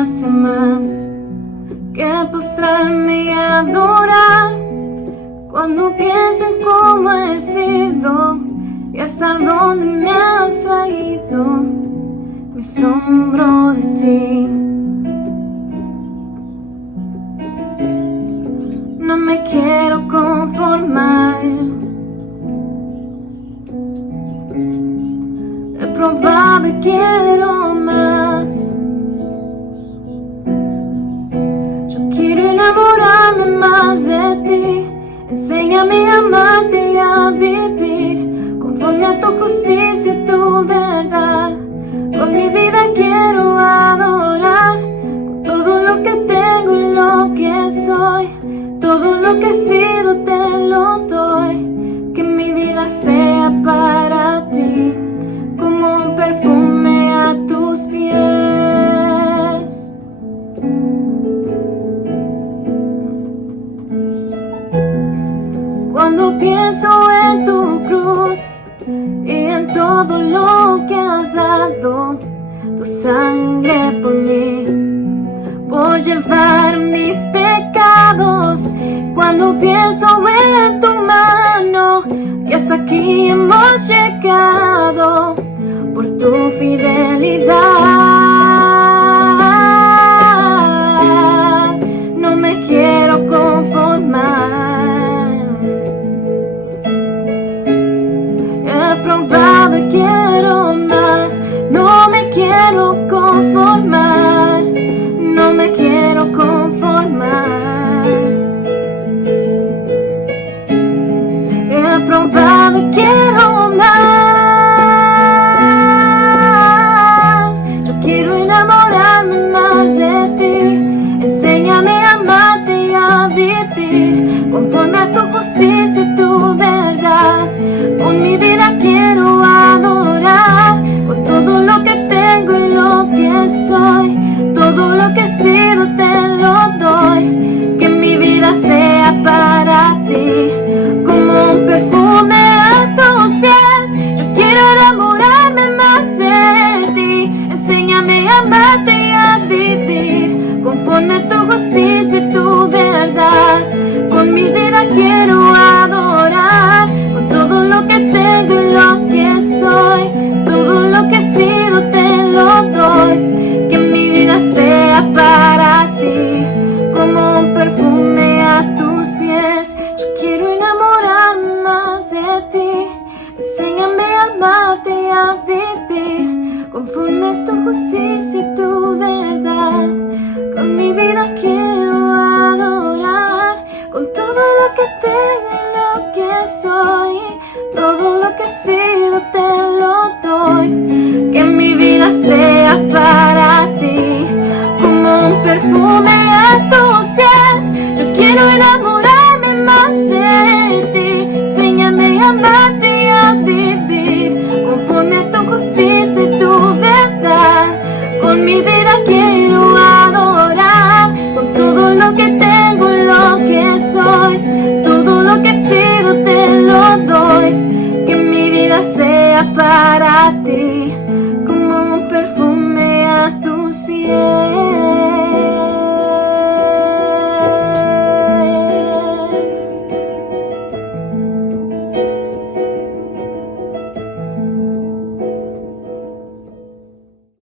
hace más que postrarme y adorar. Cuando pienso en cómo he sido y hasta dónde me has traído, me asombro de ti. No me quiero conformar. He probado y quiero más. Yo quiero enamorarme más de ti. Enséñame a amarte y a vivir conforme a tu justicia y tu verdad. Con mi vida quiero adorar, con todo lo que tengo y lo que soy. Todo lo que he sido te lo doy. Que mi vida sea para ti, como un perfume a tus pies. Cuando pienso en tu cruz y en todo lo que has dado, tu sangre por mí, por llevar mis pecados. Cuando pienso en tu mano, que hasta aquí hemos llegado, por tu fidelidad, no me quiero conformar. He probado y quiero más, no me quiero conformar. No me quiero conformar. He probado y quiero más. Yo quiero enamorarme más de ti. Enséñame a amarte y a vivir conforme a tu justicia y tu verdad. Con mi vida quiero adorar, con todo lo que tengo y lo que soy. Todo lo que he sido te lo doy. Que mi vida sea para ti, como un perfume a tus pies. Yo quiero enamorarme más de ti. Enséñame a amarte y a vivir conforme a tu justicia y tu verdad. Con mi vida quiero adorar, con todo lo que tengo y lo que soy. Todo lo que he sido te lo doy. Que mi vida sea para ti, como un perfume a tus pies. Yo quiero enamorarme más de ti. Enséñame a amarte y a vivir conforme a tu justicia y tu verdad. Con mi vida quiero adorar, con todo lo que tengo y lo que soy. Todo lo que he sido te lo doy. Que mi vida sea para ti, como un perfume a tus pies. Yo quiero enamorarme más de ti. Enséñame a amarte y a vivir conforme a tu justicia y tu verdad. Con mi vida quiero adorar, con todo lo que tengo y lo que soy. Todo lo que he sido te lo doy. Que mi vida sea para ti, como un perfume a tus pies.